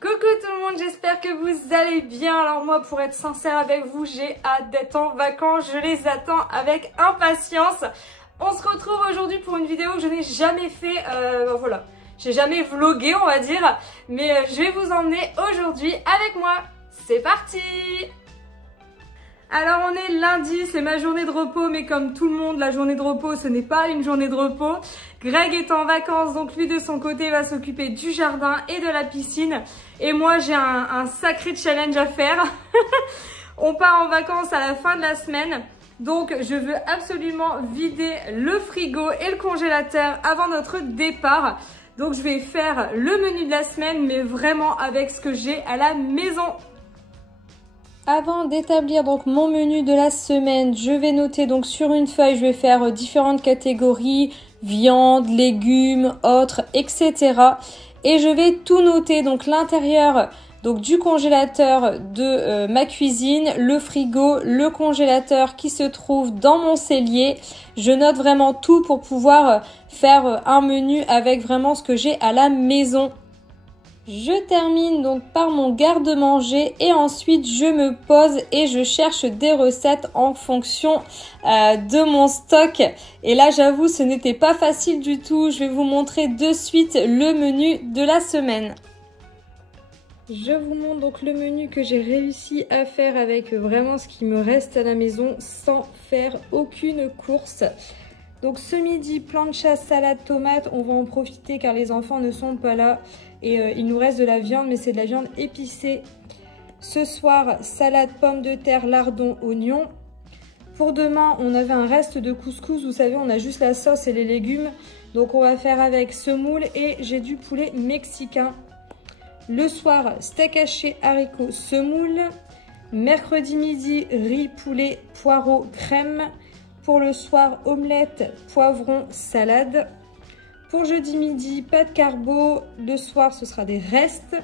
Coucou tout le monde, j'espère que vous allez bien. Alors moi, pour être sincère avec vous, j'ai hâte d'être en vacances. Je les attends avec impatience. On se retrouve aujourd'hui pour une vidéo que je n'ai jamais fait. Voilà, j'ai jamais vlogué, on va dire. Mais je vais vous emmener aujourd'hui avec moi. C'est parti! Alors on est lundi, c'est ma journée de repos, mais comme tout le monde, la journée de repos, ce n'est pas une journée de repos. Greg est en vacances, donc lui de son côté va s'occuper du jardin et de la piscine. Et moi j'ai un sacré challenge à faire. On part en vacances à la fin de la semaine. Donc je veux absolument vider le frigo et le congélateur avant notre départ. Donc je vais faire le menu de la semaine, mais vraiment avec ce que j'ai à la maison. Avant d'établir donc mon menu de la semaine, je vais noter donc sur une feuille, je vais faire différentes catégories, viande, légumes, autres, etc. Et je vais tout noter, donc l'intérieur donc du congélateur de ma cuisine, le frigo, le congélateur qui se trouve dans mon cellier. Je note vraiment tout pour pouvoir faire un menu avec vraiment ce que j'ai à la maison. Je termine donc par mon garde-manger et ensuite je me pose et je cherche des recettes en fonction de mon stock. Et là j'avoue ce n'était pas facile du tout. Je vais vous montrer de suite le menu de la semaine. Je vous montre donc le menu que j'ai réussi à faire avec vraiment ce qui me reste à la maison sans faire aucune course. Donc ce midi, plancha, salade, tomate, on va en profiter car les enfants ne sont pas là. Et il nous reste de la viande, mais c'est de la viande épicée. Ce soir, salade, pommes de terre, lardons, oignons. Pour demain, on avait un reste de couscous. Vous savez, on a juste la sauce et les légumes. Donc on va faire avec semoule et j'ai du poulet mexicain. Le soir, steak haché, haricots, semoule. Mercredi midi, riz, poulet, poireaux, crème. Pour le soir, omelette, poivron, salade. Pour jeudi midi, pas de carbo. Le soir, ce sera des restes.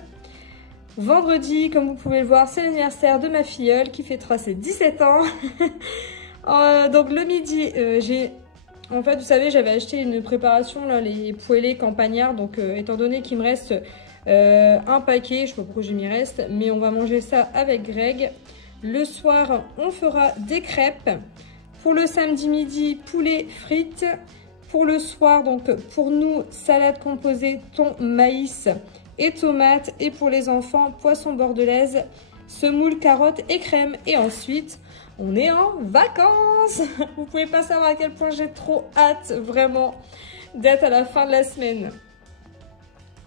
Vendredi, comme vous pouvez le voir, c'est l'anniversaire de ma filleule qui fêtera ses 17 ans. Donc le midi, en fait, vous savez, j'avais acheté une préparation, là, les poêlés campagnards. Donc étant donné qu'il me reste un paquet, je ne sais pas pourquoi j'ai mis reste, mais on va manger ça avec Greg. Le soir, on fera des crêpes. Pour le samedi midi, poulet frites. Pour le soir, donc pour nous, salade composée, thon, maïs et tomates. Et pour les enfants, poisson bordelaise, semoule, carottes et crème. Et ensuite, on est en vacances. Vous pouvez pas savoir à quel point j'ai trop hâte, vraiment, d'être à la fin de la semaine.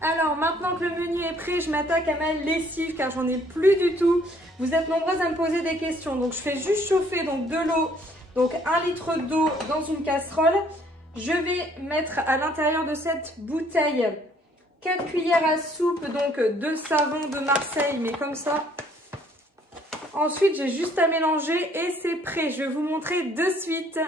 Alors, maintenant que le menu est prêt, je m'attaque à ma lessive car j'en ai plus du tout. Vous êtes nombreuses à me poser des questions. Donc, je fais juste chauffer donc, de l'eau, donc 1 litre d'eau dans une casserole. Je vais mettre à l'intérieur de cette bouteille 4 cuillères à soupe donc de savon de Marseille, mais comme ça. Ensuite, j'ai juste à mélanger et c'est prêt. Je vais vous montrer de suite.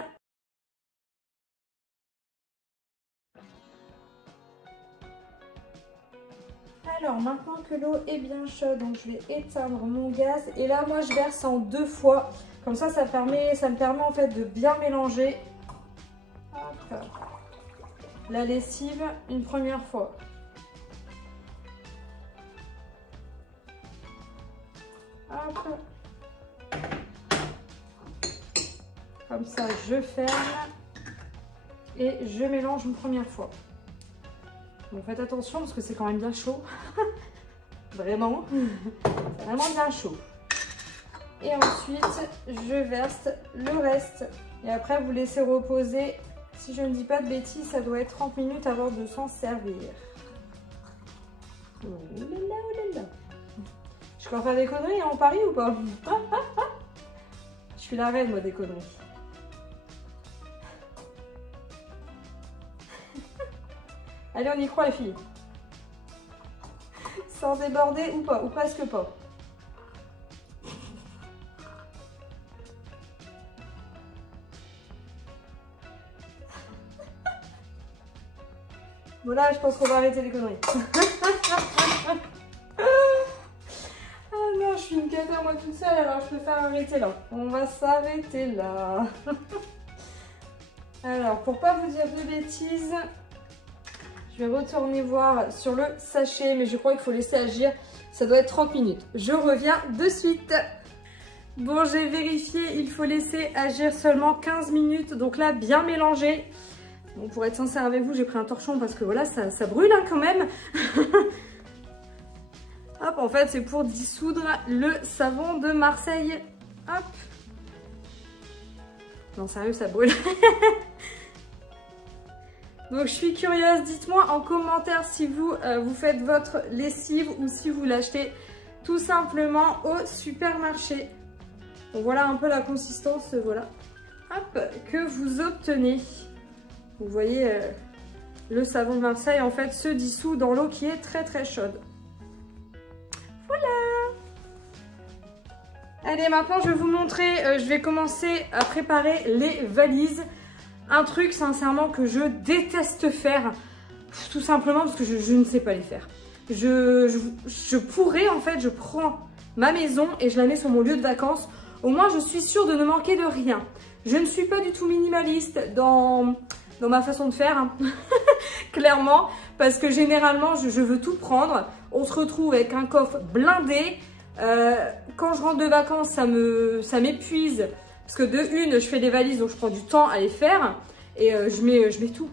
Alors, maintenant que l'eau est bien chaude, donc je vais éteindre mon gaz. Et là, moi, je verse en 2 fois. Comme ça, ça me permet en fait de bien mélanger. Hop. La lessive une première fois. Hop. Comme ça, je ferme et je mélange une première fois. Bon, faites attention parce que c'est quand même bien chaud. Vraiment, c'est vraiment bien chaud. Et ensuite, je verse le reste. Et après, vous laissez reposer. Si je ne dis pas de bêtises, ça doit être 30 minutes avant de s'en servir. Oh là là, oh là là. Je peux en faire des conneries en Paris ou pas? Je suis la reine, moi, des conneries. Allez, on y croit, les filles. Sans déborder ou pas, ou presque pas. Voilà, je pense qu'on va arrêter les conneries. Ah non, je suis une cata moi toute seule, alors je préfère arrêter là. On va s'arrêter là. Alors, pour pas vous dire de bêtises, je Je vais retourner voir sur le sachet, mais je crois qu'il faut laisser agir. Ça doit être 30 minutes. Je reviens de suite. Bon, j'ai vérifié, il faut laisser agir seulement 15 minutes. Donc là, bien mélangé. Bon, pour être sincère avec vous, j'ai pris un torchon parce que voilà, ça brûle hein, quand même. Hop, en fait, c'est pour dissoudre le savon de Marseille. Hop. Non, sérieux, ça brûle. Donc, je suis curieuse. Dites-moi en commentaire si vous, vous faites votre lessive ou si vous l'achetez tout simplement au supermarché. Donc, voilà un peu la consistance, voilà. Hop, que vous obtenez. Vous voyez, le savon de Marseille, en fait, se dissout dans l'eau qui est très très chaude. Voilà. Allez, maintenant, je vais vous montrer, je vais commencer à préparer les valises. Un truc, sincèrement, que je déteste faire, tout simplement parce que je ne sais pas les faire. Je pourrais, en fait, je prends ma maison et je la mets sur mon lieu de vacances. Au moins, je suis sûre de ne manquer de rien. Je ne suis pas du tout minimaliste dans ma façon de faire, hein. Clairement, parce que généralement, je veux tout prendre. On se retrouve avec un coffre blindé. Quand je rentre de vacances, ça m'épuise. Parce que de une, je fais des valises, donc je prends du temps à les faire. Et je mets tout.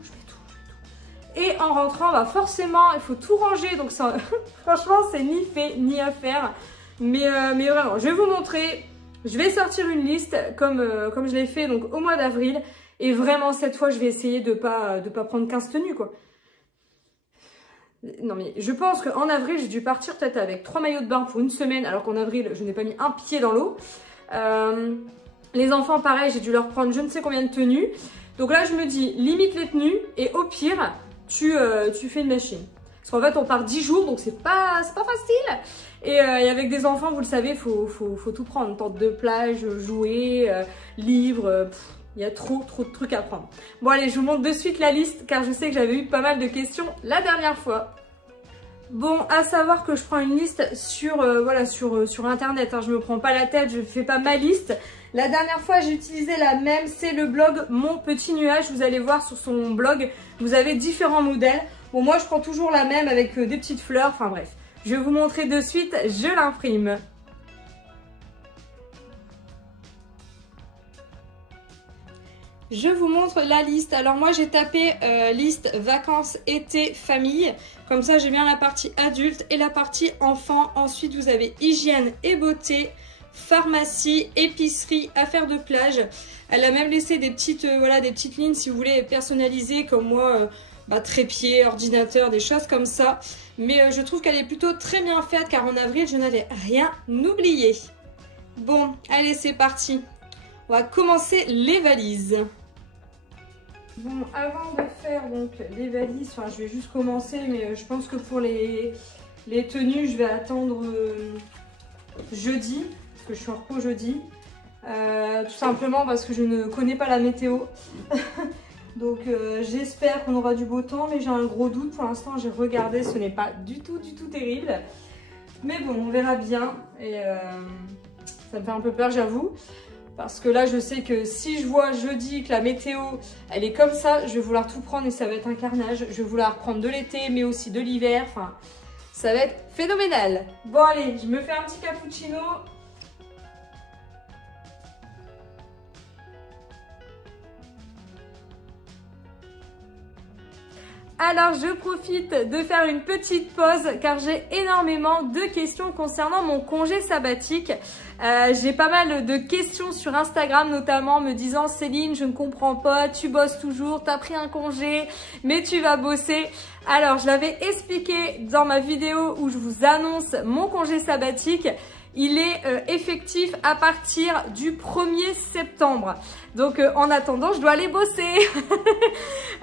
Et en rentrant, bah forcément, il faut tout ranger. Donc ça, franchement, c'est ni fait, ni à faire. Mais vraiment, je vais vous montrer. Je vais sortir une liste comme je l'ai fait donc, au mois d'avril. Et vraiment, cette fois, je vais essayer de pas prendre 15 tenues, quoi. Non, mais je pense qu'en avril, j'ai dû partir peut-être avec 3 maillots de bain pour une semaine, alors qu'en avril, je n'ai pas mis un pied dans l'eau. Les enfants, pareil, j'ai dû leur prendre je ne sais combien de tenues. Donc là, je me dis, limite les tenues, et au pire, tu fais une machine. Parce qu'en fait, on part 10 jours, donc c'est pas facile. Et avec des enfants, vous le savez, faut tout prendre. Tente de plage, jouets, livres... Il y a trop de trucs à prendre. Bon allez, je vous montre de suite la liste car je sais que j'avais eu pas mal de questions la dernière fois. Bon, à savoir que je prends une liste sur internet, hein. Je me prends pas la tête, je fais pas ma liste. La dernière fois, j'ai utilisé la même, c'est le blog Mon Petit Nuage. Vous allez voir sur son blog, vous avez différents modèles. Bon, moi je prends toujours la même avec des petites fleurs, enfin bref. Je vais vous montrer de suite, je l'imprime. Je vous montre la liste. Alors moi j'ai tapé liste vacances été famille. Comme ça j'ai bien la partie adulte et la partie enfant. Ensuite vous avez hygiène et beauté, pharmacie, épicerie, affaires de plage. Elle a même laissé des petites lignes si vous voulez personnaliser comme moi, trépied, ordinateur, des choses comme ça. Mais je trouve qu'elle est plutôt très bien faite car en avril je n'avais rien oublié. Bon, allez c'est parti. On va commencer les valises. Bon, avant de faire donc les valises, enfin je vais juste commencer, mais je pense que pour les tenues, je vais attendre jeudi, parce que je suis en repos jeudi. Tout simplement parce que je ne connais pas la météo. Donc j'espère qu'on aura du beau temps, mais j'ai un gros doute. Pour l'instant, j'ai regardé, ce n'est pas du tout terrible. Mais bon, on verra bien. Et ça me fait un peu peur, j'avoue. Parce que là, je sais que si je vois jeudi que la météo, elle est comme ça, je vais vouloir tout prendre et ça va être un carnage. Je vais vouloir prendre de l'été, mais aussi de l'hiver. Enfin, ça va être phénoménal. Bon, allez, je me fais un petit cappuccino. Alors, je profite de faire une petite pause car j'ai énormément de questions concernant mon congé sabbatique. J'ai pas mal de questions sur Instagram notamment me disant « Céline, je ne comprends pas, tu bosses toujours, t'as pris un congé, mais tu vas bosser. » Alors, je l'avais expliqué dans ma vidéo où je vous annonce mon congé sabbatique. Il est effectif à partir du 1er septembre. Donc en attendant, je dois aller bosser.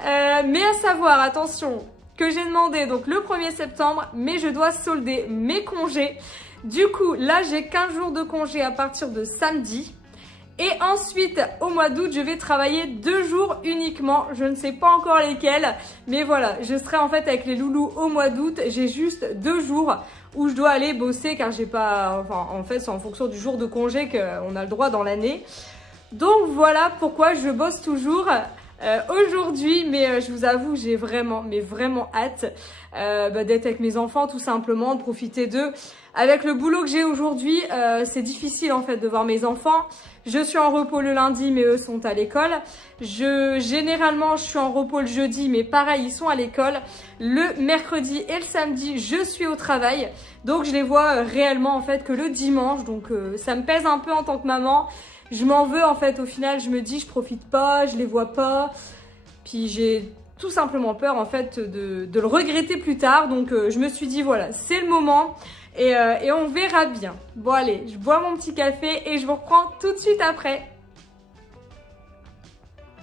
Mais à savoir, attention, que j'ai demandé donc le 1er septembre, mais je dois solder mes congés. Du coup, là, j'ai 15 jours de congé à partir de samedi. Et ensuite, au mois d'août, je vais travailler 2 jours uniquement. Je ne sais pas encore lesquels. Mais voilà, je serai en fait avec les loulous au mois d'août. J'ai juste 2 jours où je dois aller bosser car j'ai pas... Enfin, en fait, c'est en fonction du jour de congé qu'on a le droit dans l'année. Donc voilà pourquoi je bosse toujours. aujourd'hui, mais je vous avoue, j'ai vraiment, mais vraiment hâte d'être avec mes enfants, tout simplement, de profiter d'eux. Avec le boulot que j'ai aujourd'hui, c'est difficile en fait de voir mes enfants. Je suis en repos le lundi, mais eux sont à l'école. Généralement, je suis en repos le jeudi, mais pareil, ils sont à l'école. Le mercredi et le samedi, je suis au travail. Donc, je les vois réellement en fait que le dimanche. Donc, ça me pèse un peu en tant que maman. Je m'en veux en fait. Au final, je me dis, je profite pas, je les vois pas. Puis, j'ai tout simplement peur en fait de le regretter plus tard. Donc, je me suis dit, voilà, c'est le moment. Et on verra bien. Bon allez, je bois mon petit café et je vous reprends tout de suite après.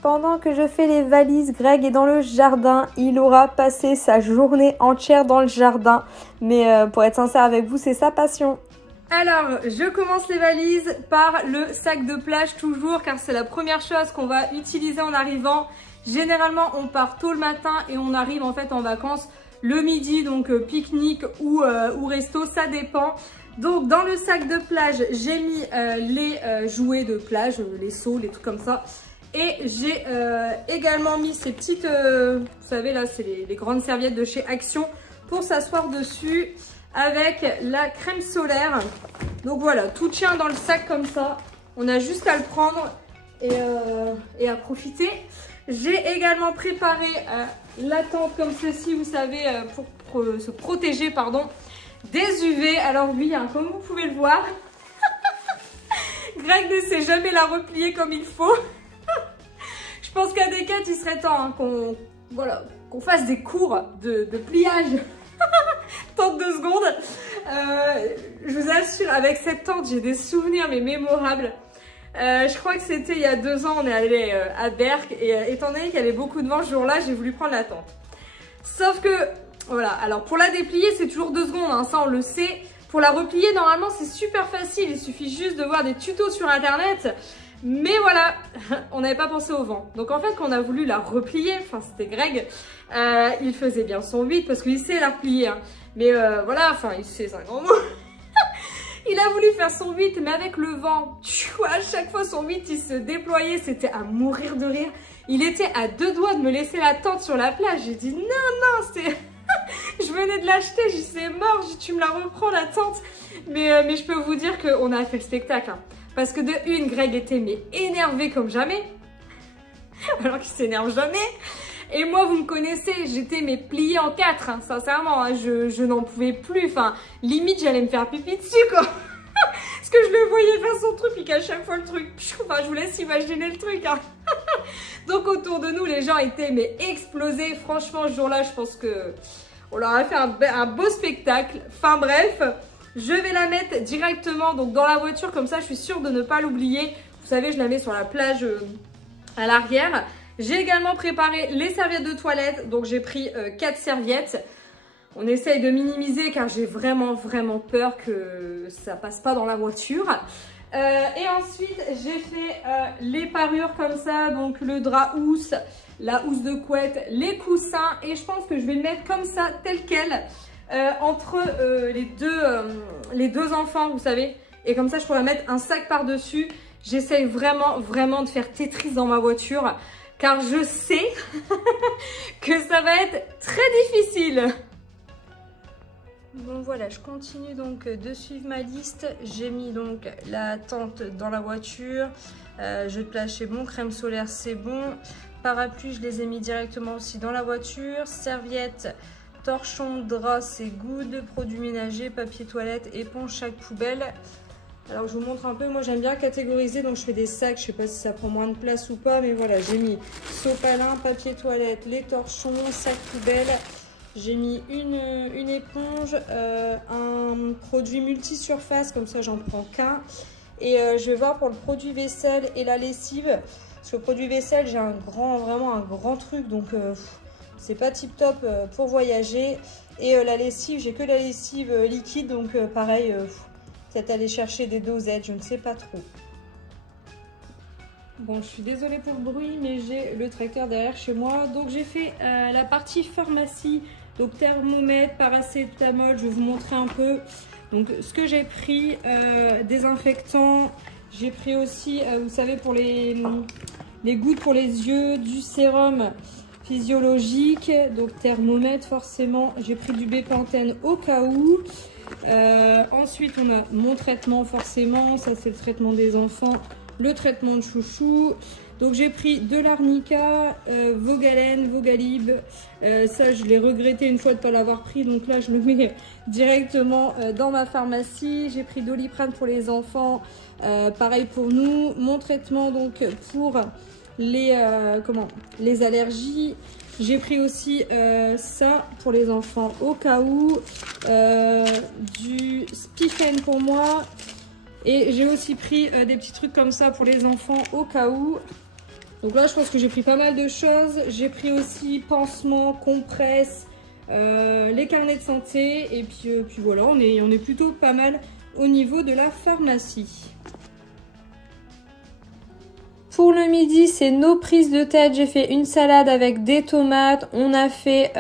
Pendant que je fais les valises, Greg est dans le jardin. Il aura passé sa journée entière dans le jardin. Mais pour être sincère avec vous, c'est sa passion. Alors, je commence les valises par le sac de plage toujours, car c'est la première chose qu'on va utiliser en arrivant. Généralement, on part tôt le matin et on arrive en fait en vacances le midi, donc pique-nique ou resto, ça dépend. Donc dans le sac de plage, j'ai mis les jouets de plage, les seaux, les trucs comme ça. Et j'ai également mis ces petites, vous savez là, c'est les grandes serviettes de chez Action pour s'asseoir dessus avec la crème solaire. Donc voilà, tout tient dans le sac comme ça. On a juste à le prendre et à profiter. J'ai également préparé la tente comme ceci, vous savez, pour se protéger, pardon, des UV. Alors lui, hein, comme vous pouvez le voir, Greg ne sait jamais la replier comme il faut. Je pense qu'à des 4, il serait temps hein, qu'on fasse des cours de pliage. Tente 2 secondes. Je vous assure, avec cette tente, j'ai des souvenirs mais mémorables. Je crois que c'était il y a 2 ans, on est allé à Berck et étant donné qu'il y avait beaucoup de vent ce jour-là, j'ai voulu prendre la tente. Sauf que, voilà, alors pour la déplier, c'est toujours 2 secondes, hein, ça on le sait. Pour la replier, normalement, c'est super facile, il suffit juste de voir des tutos sur internet. Mais voilà, on n'avait pas pensé au vent. Donc en fait, quand on a voulu la replier, enfin c'était Greg, il faisait bien son 8 parce qu'il sait la replier. Hein. Mais voilà, enfin, il sait, c'est un grand mot. Il a voulu faire son 8, mais avec le vent, à chaque fois son 8 il se déployait, c'était à mourir de rire. Il était à 2 doigts de me laisser la tente sur la plage. J'ai dit non, c'est... Je venais de l'acheter, j'ai dit c'est mort, tu me la reprends la tente. Mais je peux vous dire qu'on a fait le spectacle. Hein. Parce que de une, Greg était mais énervé comme jamais. Alors qu'il s'énerve jamais. Et moi, vous me connaissez, j'étais mais pliée en 4, hein, sincèrement, hein, je n'en pouvais plus, enfin, limite j'allais me faire pipi dessus, quoi. Parce que je le voyais faire son truc, puis qu'à chaque fois le truc, enfin, je vous laisse imaginer le truc, hein. Donc autour de nous, les gens étaient mais explosés, franchement, ce jour-là, je pense que on leur a fait un beau spectacle. Enfin bref, je vais la mettre directement donc dans la voiture, comme ça, je suis sûre de ne pas l'oublier. Vous savez, je la mets sur la plage à l'arrière. J'ai également préparé les serviettes de toilette, donc j'ai pris 4 serviettes. On essaye de minimiser car j'ai vraiment peur que ça passe pas dans la voiture. Et ensuite j'ai fait les parures comme ça, donc le drap housse, la housse de couette, les coussins et je pense que je vais le mettre comme ça, tel quel, entre les deux enfants, vous savez. Et comme ça je pourrais mettre un sac par-dessus. J'essaye vraiment de faire Tetris dans ma voiture. Car je sais que ça va être très difficile. Bon voilà, je continue donc de suivre ma liste. J'ai mis donc la tente dans la voiture. Jeu de plage c'est bon, crème solaire c'est bon. Parapluie, je les ai mis directement aussi dans la voiture. Serviette, torchon, drap c'est good. Produits ménagers, papier toilette, éponge, chaque poubelle. Alors je vous montre un peu, moi j'aime bien catégoriser, donc je fais des sacs, je sais pas si ça prend moins de place ou pas, mais voilà, j'ai mis sopalin, papier toilette, les torchons, sac poubelle, j'ai mis une éponge, un produit multi-surface, comme ça j'en prends qu'un, et je vais voir pour le produit vaisselle et la lessive, parce que le produit vaisselle j'ai vraiment un grand truc, donc c'est pas tip top pour voyager, et la lessive, j'ai que la lessive liquide, donc pareil, peut-être aller chercher des dosettes, je ne sais pas trop. Bon, je suis désolée pour le bruit, mais j'ai le tracteur derrière chez moi. Donc j'ai fait la partie pharmacie, donc thermomètre, paracétamol, je vais vous montrer un peu. Donc ce que j'ai pris, désinfectant, j'ai pris aussi, vous savez, pour les les gouttes pour les yeux, du sérum physiologique, donc thermomètre forcément. J'ai pris du bépantène au cas où. Ensuite, on a mon traitement forcément. Ça, c'est le traitement des enfants, le traitement de chouchou. Donc j'ai pris de l'arnica, Vogalène, Vogalib. Ça, je l'ai regretté une fois de ne pas l'avoir pris. Donc là, je le mets directement dans ma pharmacie. J'ai pris Doliprane pour les enfants. Pareil pour nous. Mon traitement donc pour les allergies. J'ai pris aussi ça pour les enfants au cas où. Du Spifen pour moi. Et j'ai aussi pris des petits trucs comme ça pour les enfants au cas où. Donc là, je pense que j'ai pris pas mal de choses. J'ai pris aussi pansements, compresses, les carnets de santé. Et puis voilà, on est plutôt pas mal au niveau de la pharmacie. Pour le midi, c'est nos prises de tête. J'ai fait une salade avec des tomates. On a fait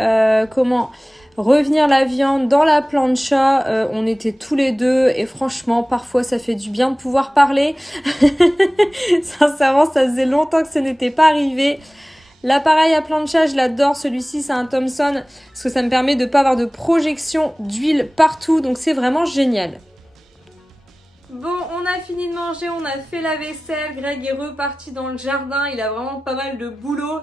revenir la viande dans la plancha. On était tous les deux et franchement, parfois, ça fait du bien de pouvoir parler. Sincèrement, ça faisait longtemps que ce n'était pas arrivé. L'appareil à plancha, je l'adore. Celui-ci, c'est un Thomson parce que ça me permet de ne pas avoir de projection d'huile partout. Donc, c'est vraiment génial. Bon, on a fini de manger, on a fait la vaisselle. Greg est reparti dans le jardin. Il a vraiment pas mal de boulot.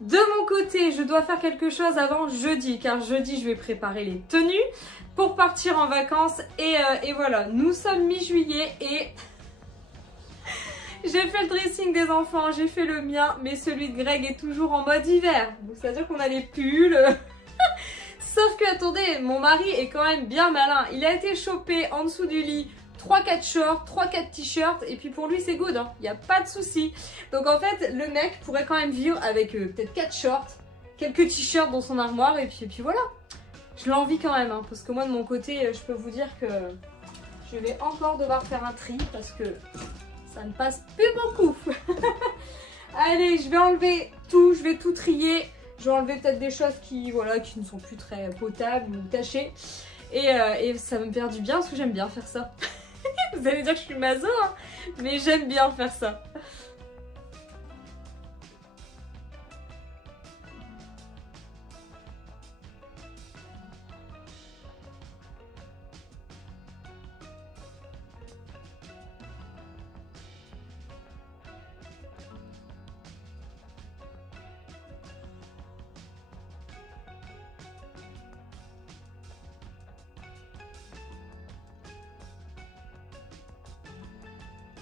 De mon côté, je dois faire quelque chose avant jeudi, car jeudi, je vais préparer les tenues pour partir en vacances. Et voilà, nous sommes mi-juillet et j'ai fait le dressing des enfants, j'ai fait le mien, mais celui de Greg est toujours en mode hiver. Donc, c'est-à-dire qu'on a les pulls. Sauf que, attendez, mon mari est quand même bien malin. Il a été chopé en dessous du lit 3-4 shorts, 3-4 t-shirts et puis pour lui c'est good, il n'y a pas de souci. Donc en fait le mec pourrait quand même vivre avec peut-être 4 shorts, quelques t-shirts dans son armoire et puis voilà. Je l'envie quand même parce que moi de mon côté je peux vous dire que je vais encore devoir faire un tri parce que ça ne passe plus beaucoup. Allez, je vais enlever tout, je vais tout trier. Je vais enlever peut-être des choses qui ne sont plus très potables ou tachées et ça va me faire du bien parce que j'aime bien faire ça. Vous allez dire que je suis maso, hein, mais j'aime bien faire ça.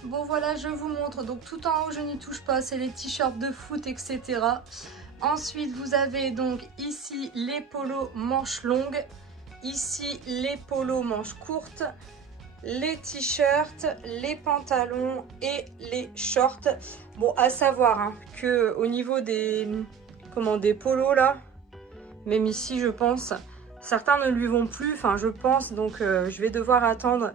Bon voilà, je vous montre. Donc tout en haut, je n'y touche pas. C'est les t-shirts de foot, etc. Ensuite, vous avez donc ici les polos manches longues. Ici, les polos manches courtes. Les t-shirts, les pantalons et les shorts. Bon, à savoir que au niveau des polos là, même ici, je pense, certains ne lui vont plus. Enfin, je pense. Donc, je vais devoir attendre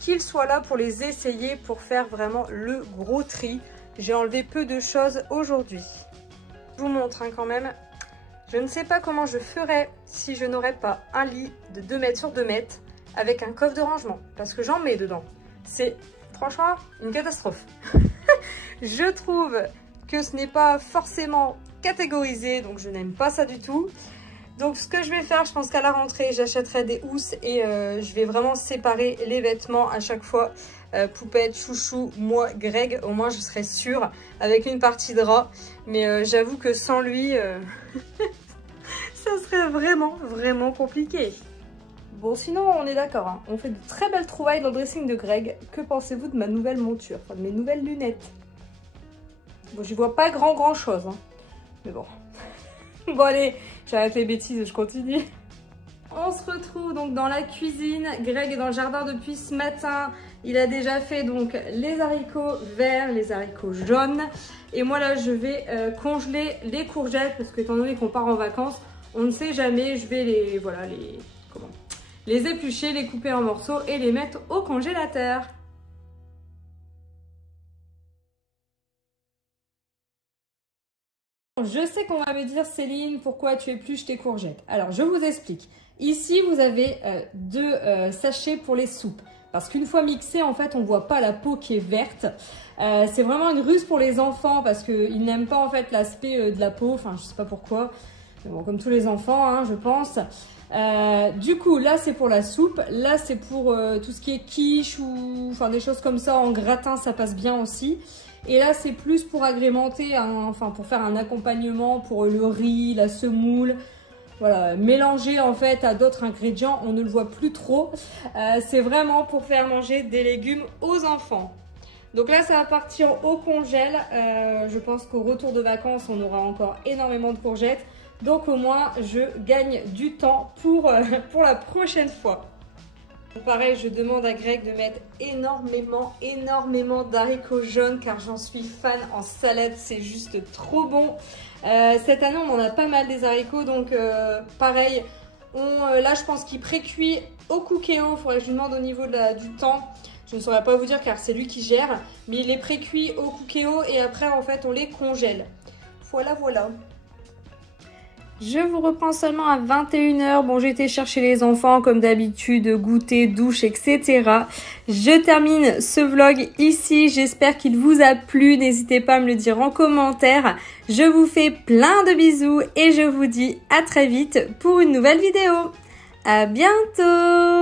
qu'il soit là pour les essayer pour faire vraiment le gros tri. J'ai enlevé peu de choses aujourd'hui. Je vous montre quand même. Je ne sais pas comment je ferais si je n'aurais pas un lit de 2 mètres sur 2 mètres avec un coffre de rangement. Parce que j'en mets dedans. C'est franchement une catastrophe. Je trouve que ce n'est pas forcément catégorisé. Donc je n'aime pas ça du tout. Donc ce que je vais faire, je pense qu'à la rentrée, j'achèterai des housses et je vais vraiment séparer les vêtements à chaque fois. Poupette, chouchou, moi, Greg, au moins je serai sûre avec une partie drap. Mais j'avoue que sans lui, ça serait vraiment compliqué. Bon, sinon on est d'accord, on fait de très belles trouvailles dans le dressing de Greg. Que pensez-vous de ma nouvelle monture, enfin de mes nouvelles lunettes? Bon, j'y vois pas grand chose, mais bon. Bon allez, j'arrête les bêtises, je continue. On se retrouve donc dans la cuisine. Greg est dans le jardin depuis ce matin. Il a déjà fait donc les haricots verts, les haricots jaunes. Et moi là, je vais congeler les courgettes parce que étant donné qu'on part en vacances, on ne sait jamais. Je vais les éplucher, les couper en morceaux et les mettre au congélateur. Je sais qu'on va me dire, Céline, pourquoi tu épluches tes courgettes? Alors, je vous explique. Ici, vous avez 2 sachets pour les soupes. parce qu'une fois mixé, en fait, on voit pas la peau qui est verte. C'est vraiment une ruse pour les enfants parce qu'ils n'aiment pas en fait l'aspect de la peau. Enfin, je sais pas pourquoi. Mais bon, comme tous les enfants, hein, je pense. Du coup, là, c'est pour la soupe. Là, c'est pour tout ce qui est quiche ou enfin des choses comme ça en gratin, ça passe bien aussi. Et là, c'est plus pour agrémenter, enfin pour faire un accompagnement pour le riz, la semoule. Voilà, mélanger en fait à d'autres ingrédients, on ne le voit plus trop. C'est vraiment pour faire manger des légumes aux enfants. Donc là, ça va partir au congèle. Je pense qu'au retour de vacances, on aura encore énormément de courgettes. Donc au moins, je gagne du temps pour la prochaine fois. Donc pareil, je demande à Greg de mettre énormément d'haricots jaunes car j'en suis fan en salade, c'est juste trop bon. Cette année, on en a pas mal des haricots, donc pareil, là je pense qu'il pré-cuit au Cookéo. Il faudrait que je lui demande au niveau du temps. Je ne saurais pas vous dire car c'est lui qui gère, mais il est pré-cuit au Cookéo et après en fait on les congèle. Voilà. Je vous reprends seulement à 21 h. Bon, j'ai été chercher les enfants comme d'habitude, goûter, douche, etc. Je termine ce vlog ici. J'espère qu'il vous a plu. N'hésitez pas à me le dire en commentaire. Je vous fais plein de bisous et je vous dis à très vite pour une nouvelle vidéo. À bientôt!